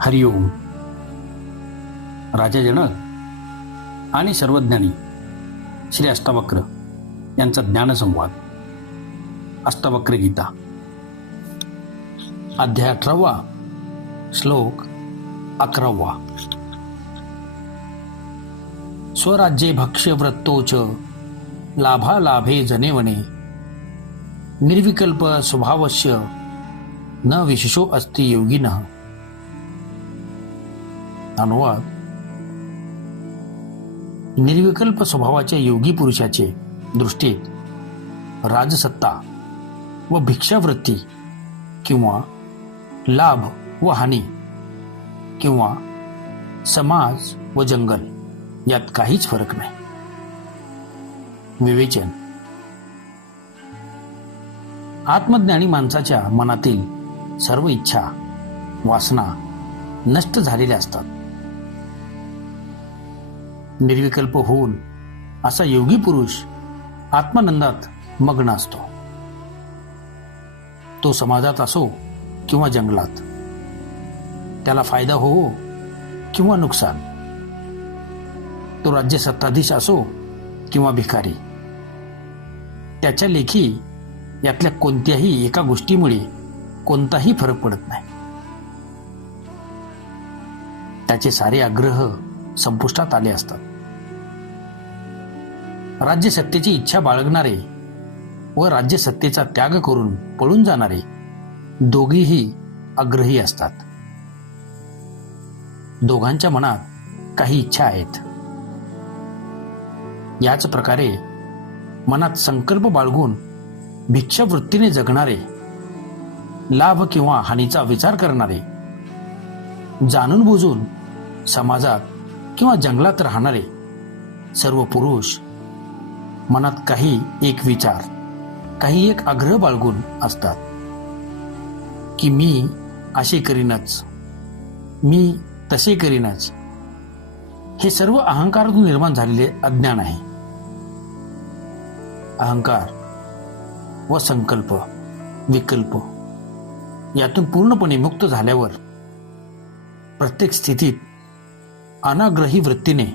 हरिओम. राजा जनक आणि सर्वज्ञानी श्री अष्टावक्र यांचा ज्ञानसंवाद. अष्टावक्र गीता अध्याय 18 श्लोक 11. स्वराज्ये भक्ष्य वृत्तोच लाभालाभे जनेवने निर्विकल्प स्वभावस्य न विशेषो अस्ति योगिनः. अनुवाद. निर्विकल्प स्वभावाच्या योगी पुरुषाचे दृष्टीत राजसत्ता व भिक्षावृत्ती किंवा लाभ व हानी किंवा समाज व जंगल यात काहीच फरक नाही. विवेचन. आत्मज्ञानी माणसाच्या मनातील सर्व इच्छा वासना नष्ट झालेल्या असतात. निर्विकल्प होऊन असा योगी पुरुष आत्मानंदात मग्न असतो. तो समाजात असो किंवा जंगलात, त्याला फायदा हो किंवा नुकसान, तो राज्य सत्ताधीश असो किंवा भिकारी, त्याच्या लेखी यातल्या कोणत्याही एका गोष्टीमुळे कोणताही फरक पडत नाही. त्याचे सारे आग्रह संपुष्टात आले असतात. राज्यसत्तेची इच्छा बाळगणारे व राज्यसत्तेचा त्याग करून पळून जाणारे दोघेही आग्रही असतात. दोघांच्या मनात काही इच्छा आहेत. याच प्रकारे मनात संकल्प बाळगून भिक्षावृत्तीने जगणारे, लाभ किंवा हानीचा विचार करणारे, जाणून बुजून समाजात किंवा जंगलात राहणारे सर्व पुरुष मनात काही एक विचार, काही एक आग्रह बाळगून असतात की मी असे करीनच, मी तसे करीनच. हे सर्व अहंकारातून निर्माण झालेले अज्ञान आहे. अहंकार व संकल्प विकल्प यातून पूर्णपणे मुक्त झाल्यावर प्रत्येक स्थितीत अनाग्रही वृत्तीने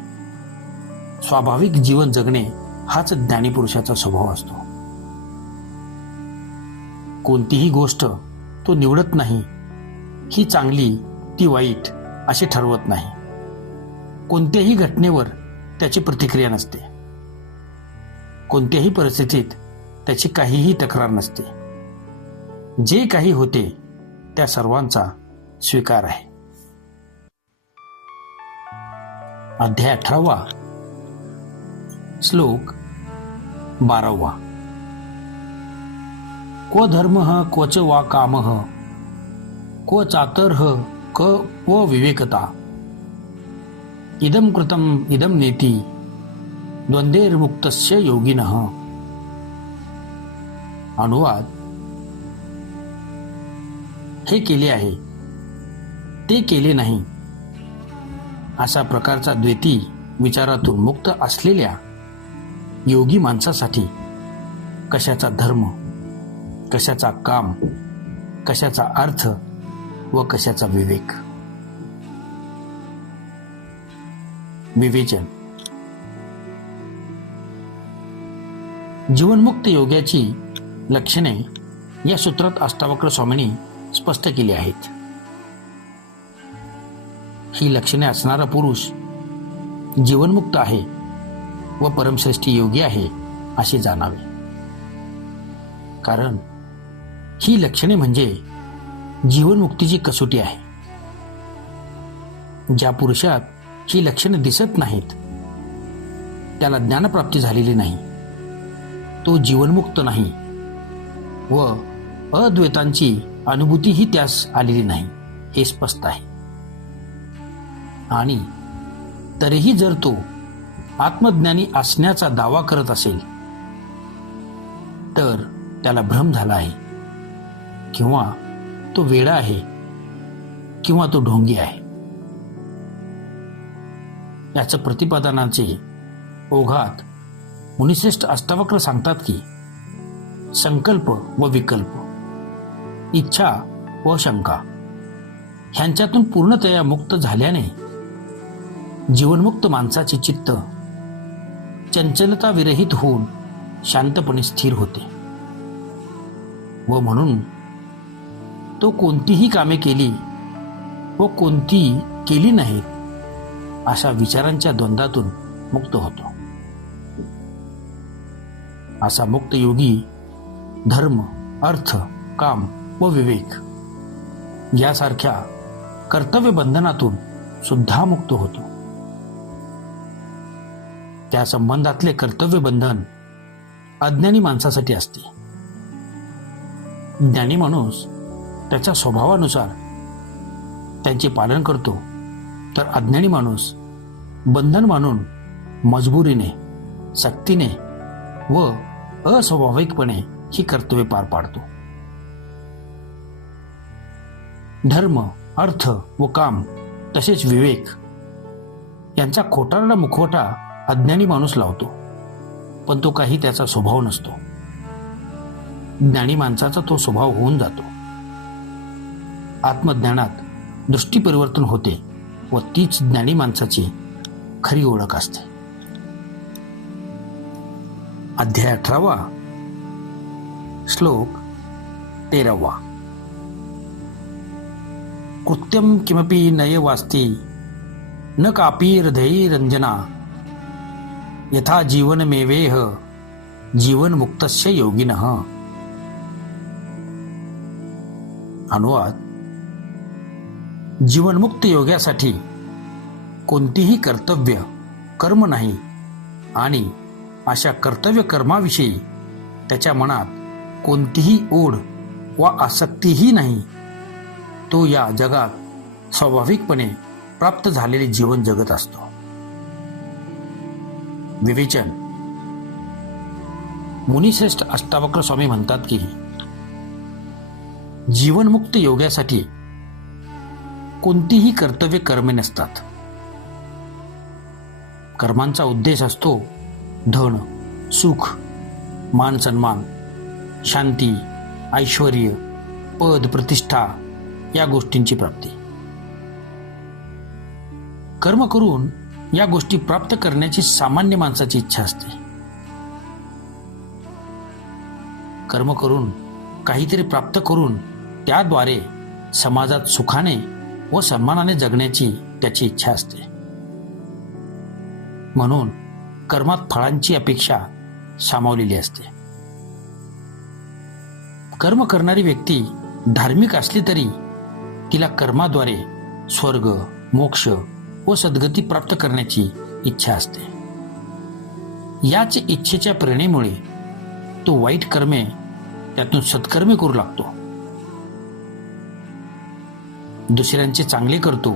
स्वाभाविक जीवन जगणे हाच ज्ञानी पुरुषाचा स्वभाव असतो. कोणतीही गोष्ट तो निवडत नाही. ही चांगली ती वाईट असे ठरवत नाही. कोणत्याही घटनेवर त्याची प्रतिक्रिया नसते. कोणत्याही परिस्थितीत त्याची काहीही तक्रार नसते. जे काही होते त्या सर्वांचा स्वीकार आहे. अध्याय 18 श्लोक 12. क्व धर्मः क्वच वा कामः क्व चातुर्ह क्व विवेकता इदं कृतं इदं नेति द्वंद्वैर्मुक्तस्य योगिनः. अनुवाद. हे केले आहे, ते केले नाही अशा प्रकारचा द्वैती विचारातून मुक्त असलेल्या योगी माणसासाठी कशाचा धर्म, कशाचा काम, कशाचा अर्थ व कशाचा विवेक. विवेचन. जीवनमुक्त योग्याची लक्षणे या सूत्रात अष्टावक्र स्वामींनी स्पष्ट केली आहेत. ही लक्षणे असणारा पुरुष जीवनमुक्त आहे व परमश्रेष्ठी योगी आहे असे जाणावे. कारण ही लक्षणे म्हणजे जीवनमुक्तीची कसोटी आहे. ज्या पुरुषात ही लक्षणे दिसत नाहीत त्याला ज्ञानप्राप्ती झालेली नाही. तो जीवनमुक्त नाही व अद्वैतांची अनुभूतीही त्यास आलेली नाही हे स्पष्ट आहे. आणि तरीही जर तो आत्मज्ञानी असण्याचा दावा करत असेल तर त्याला भ्रम झाला आहे, किंवा तो वेडा आहे, किंवा तो ढोंगी आहे. याचं प्रतिपादनाचे ओघात मुनिश्रेष्ठ अष्टावक्र सांगतात की संकल्प व विकल्प इच्छा व शंका ह्यांच्यातून पूर्णतया मुक्त झाल्याने जीवनमुक्त माणसाचे चित्त चंचलता विरहित होऊन शांतपणे स्थिर होते व म्हणून तो कोणतीही कामे केली व कोणती केली नाहीत अशा विचारांच्या द्वंद्वातून मुक्त होतो. असा मुक्त योगी धर्म, अर्थ, काम व विवेक यासारख्या कर्तव्य बंधनातून सुद्धा मुक्त होतो. त्या संबंधातले कर्तव्य बंधन अज्ञानी माणसासाठी असते. ज्ञानी माणूस त्याच्या स्वभावानुसार त्यांचे पालन करतो, तर अज्ञानी माणूस बंधन मानून मजबुरीने, सक्तीने व अस्वाभाविकपणे ही कर्तव्ये पार पाडतो. धर्म, अर्थ व काम तसेच विवेक यांचा खोटारडा मुखवटा अज्ञानी माणूस लावतो, पण तो काही त्याचा स्वभाव नसतो. ज्ञानी माणसाचा तो स्वभाव होऊन जातो. आत्मज्ञानात दृष्टी परिवर्तन होते व तीच ज्ञानी माणसाची खरी ओळख असते. अध्याय 18 श्लोक 13. कृत्यं किमपि नये वास्ति न कापि हृदयैरञ्जना यथा जीवनमेवेह जीवनमुक्तस्य योगिनः. अनुवाद: जीवनमुक्त योग्यासाठी कोणतीही कर्तव्य कर्म नाही आणि अशा कर्तव्य कर्माविषयी त्याच्या मनात कोणतीही ओढ वा आसक्तीही नाही. तो या जगात स्वाभाविकपणे प्राप्त झालेले जीवन जगत असतो. विवेचन: मुनिश्रेष्ठ अष्टावक्र स्वामी म्हणतात की जीवनमुक्त योग्यासाठी कोणतीही कर्तव्य कर्मे नसतात. कर्मांचा उद्देश असतो धन, सुख, मान सन्मान, शांती, ऐश्वर्य, पद, प्रतिष्ठा या गोष्टींची प्राप्ती. कर्म करून या गोष्टी प्राप्त करण्याची सामान्य माणसाची इच्छा असते. कर्म करून काहीतरी प्राप्त करून त्याद्वारे समाजात सुखाने व सन्मानाने जगण्याची त्याची इच्छा असते. म्हणून कर्मात फळांची अपेक्षा सामावलेली असते. कर्म करणारी व्यक्ती धार्मिक असली तरी तिला कर्माद्वारे स्वर्ग, मोक्ष व सद्गती प्राप्त करण्याची इच्छा असते. याच इच्छेच्या प्रेरणेमुळे तो वाईट कर्मे त्यातून सत्कर्मे करू लागतो. दुसऱ्यांचे चांगले करतो,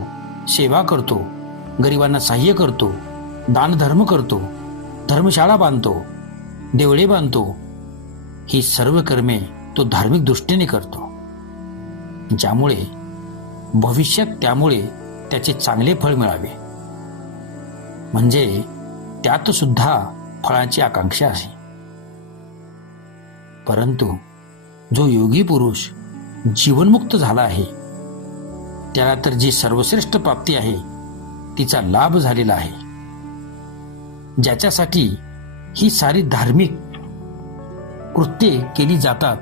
सेवा करतो, गरिबांना सहाय्य करतो, दानधर्म करतो, धर्मशाळा बांधतो, देवळे बांधतो. ही सर्व कर्मे तो धार्मिक दृष्टीने करतो, ज्यामुळे भविष्यात त्यामुळे त्याचे चांगले फळ मिळावे, म्हणजे त्यात सुद्धा फळाची आकांक्षा आहे. परंतु जो योगी पुरुष जीवनमुक्त झाला आहे त्याला तर जी सर्वश्रेष्ठ प्राप्ती आहे तिचा लाभ झालेला आहे. ज्याच्यासाठी ही सारी धार्मिक कृत्ये केली जातात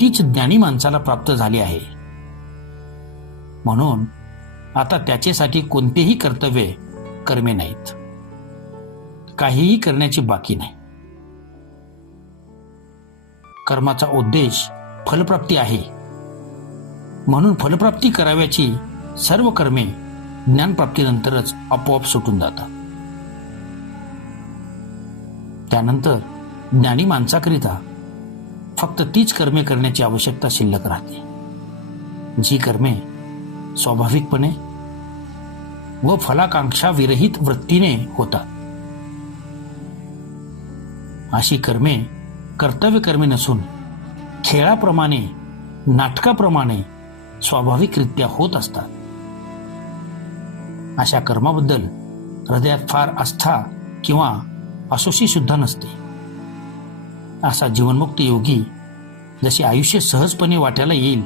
तीच ज्ञानी माणसाला प्राप्त झाली आहे. म्हणून आता त्याच्यासाठी कोणतेही कर्तव्य कर्मे नाहीत, काहीही करण्याची बाकी नाही. कर्माचा उद्देश फलप्राप्ती आहे, म्हणून फलप्राप्ती कराव्याची सर्व कर्मे ज्ञानप्राप्तीनंतरच आपोआप सुटून जातात. त्यानंतर ज्ञानी माणसाकरिता फक्त तीच कर्मे करण्याची आवश्यकता शिल्लक राहते, जी कर्मे स्वाभाविकपणे व फलाकांक्षा विरहित वृत्तीने होतात. अशी कर्मे कर्तव्य कर्मे नसून खेळाप्रमाणे, नाटकाप्रमाणे स्वाभाविकरित्या होत असतात. अशा कर्माबद्दल हृदयात फार आस्था किंवा असोशी सुद्धा नसते. असा जीवनमुक्त योगी जसे आयुष्य सहजपणे वाट्याला येईल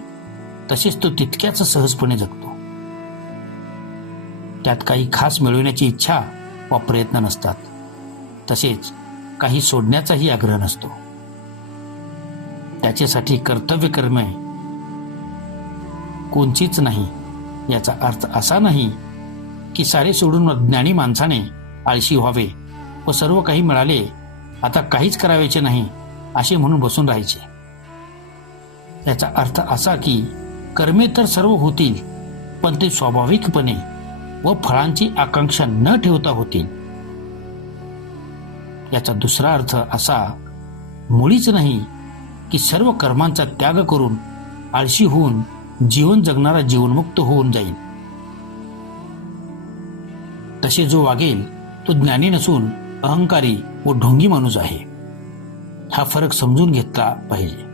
तसेच तो तितक्याच सहजपणे जगतो. त्यात काही खास मिळवण्याची इच्छा वा प्रयत्न नसतात. तसेच काही सोडण्याचाही आग्रह नसतो. त्याच्यासाठी कर्तव्य कर्मे कोणचीच नाही. याचा अर्थ असा नाही की सारे सोडून ज्ञानी माणसाने आळशी व्हावे व सर्व काही मिळाले आता काहीच करायचे नाही असे म्हणून बसून राहायचे. याचा अर्थ असा की कर्मे तर सर्व होतील, पण ते स्वाभाविकपणे व फळांची आकांक्षा न ठेवता होतील. याचा दुसरा अर्थ असा मुळीच नाही की सर्व कर्मांचा त्याग करून आळशी होऊन जीवन जगणारा जीवनमुक्त होऊन जाईल. तसे जो वागेल तो ज्ञानी नसून अहंकारी व ढोंगी माणूस आहे. हा फरक समजून घेतला पाहिजे.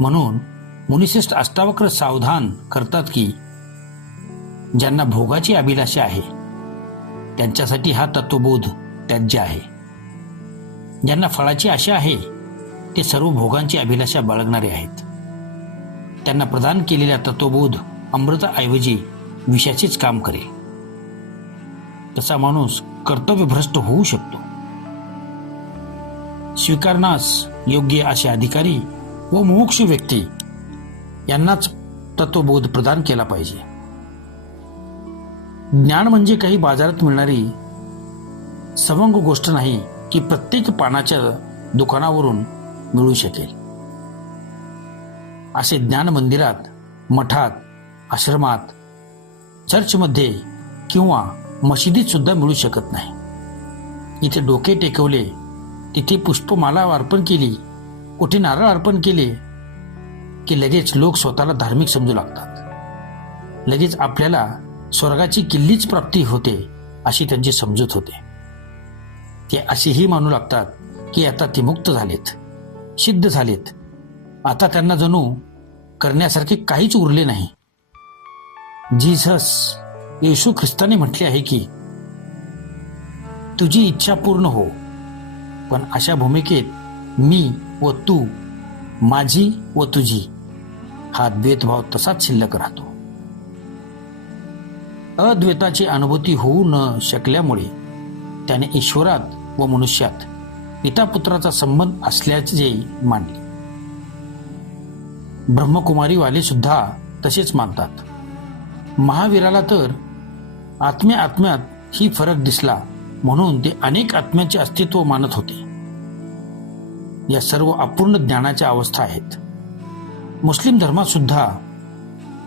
म्हणून मुनिश्रेष्ठ अष्टावक्र सावधान करतात की ज्यांना भोगाची अभिलाषा आहे त्यांच्यासाठी हा तत्वबोध त्याज्य आहे. ज्यांना फळाची आशा आहे ते सर्व भोगांची अभिलाषा बाळगणारे आहेत. त्यांना प्रदान केलेला तत्वबोध अमृताऐवजी विषाचेच काम करेल. तसा माणूस कर्तव्यभ्रष्ट होऊ शकतो. स्वीकारण्यास योग्य असे अधिकारी व मुमुक्षु व्यक्ती यांनाच तत्वबोध प्रदान केला पाहिजे. ज्ञान म्हणजे काही बाजारात मिळणारी सवंग गोष्ट नाही की प्रत्येक पानाच्या दुकानावरून मिळू शकेल. असे ज्ञान मंदिरात, मठात, आश्रमात, चर्चमध्ये किंवा मशिदीत सुद्धा मिळू शकत नाही. इथे डोके टेकवले, तिथे पुष्पमाला अर्पण केली, कुठे नारळ अर्पण केले की लगेच लोक स्वतःला धार्मिक समजू लागतात. लगेच आपल्याला स्वर्गाची किल्लीच प्राप्ती होते अशी त्यांची समजूत होते. ते असेही मानू लागतात की आता ते मुक्त झालेत, सिद्ध झालेत. आता त्यांना जणू करण्यासारखे काहीच उरले नाही. जीसस येशू ख्रिस्ताने म्हटले आहे की तुझी इच्छा पूर्ण हो. पण अशा भूमिकेत मी व तू, माझी व तुझी हा द्वैतभाव तसाच शिल्लक राहतो. अद्वैताची अनुभूती होऊ न शकल्यामुळे त्याने ईश्वरात व मनुष्यात पिता पुत्राचा संबंध असल्याचे मानले. ब्रह्मकुमारी वाले सुद्धा तसेच मानतात. महावीराला तर आत्म्यात ही फरक दिसला म्हणून ते अनेक आत्म्याचे अस्तित्व मानत होते. या सर्व अपूर्ण ज्ञानाच्या अवस्था आहेत. मुस्लिम धर्मात सुद्धा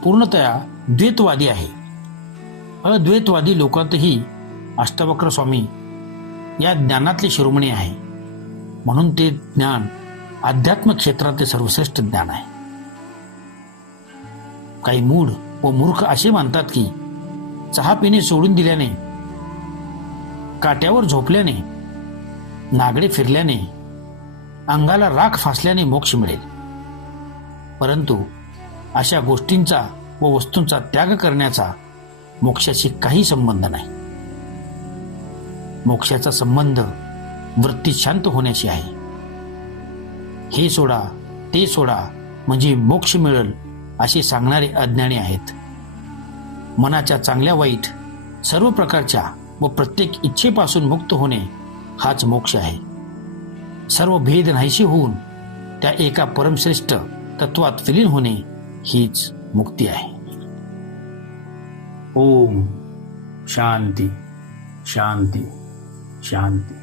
पूर्णतया द्वैतवादी आहे. अद्वैतवादी लोकांतही अष्टावक्र स्वामी या ज्ञानातले शिरोमणी आहे. म्हणून ते ज्ञान अध्यात्म क्षेत्रातले सर्वश्रेष्ठ ज्ञान आहे. काही मूढ व मूर्ख असे मानतात की चहा पिणे सोडून दिल्याने, काट्यावर झोपल्याने, नागडे फिरल्याने, अंगाला राख फासल्याने मोक्ष मिळेल. परंतु अशा गोष्टींचा व वस्तूंचा त्याग करण्याचा मोक्षाशी काही संबंध नाही. मोक्षाचा संबंध वृत्ती शांत होण्याशी आहे. हे सोडा, ते सोडा म्हणजे मोक्ष मिळेल असे सांगणारे अज्ञानी आहेत. मनाच्या चांगल्या वाईट सर्व प्रकारच्या व प्रत्येक इच्छेपासून मुक्त होणे हाच मोक्ष आहे. सर्व भेद नाहीसे होऊन त्या एका परमश्रेष्ठ तत्वात विलीन होणे हीच मुक्ती आहे. ओम शांती शांती शांती.